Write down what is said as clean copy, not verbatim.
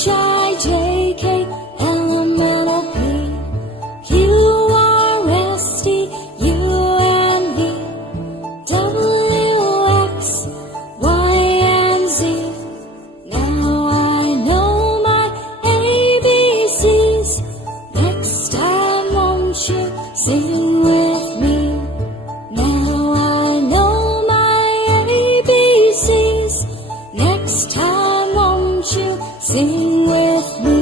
H-I-J-K, L-M-N-O-P, Q-R-S-T, U-N-V, W-X, Y-and-Z. Now I know my ABCs. Next time won't you sing with me? Now I know my ABCs. Next time won't you sing with me?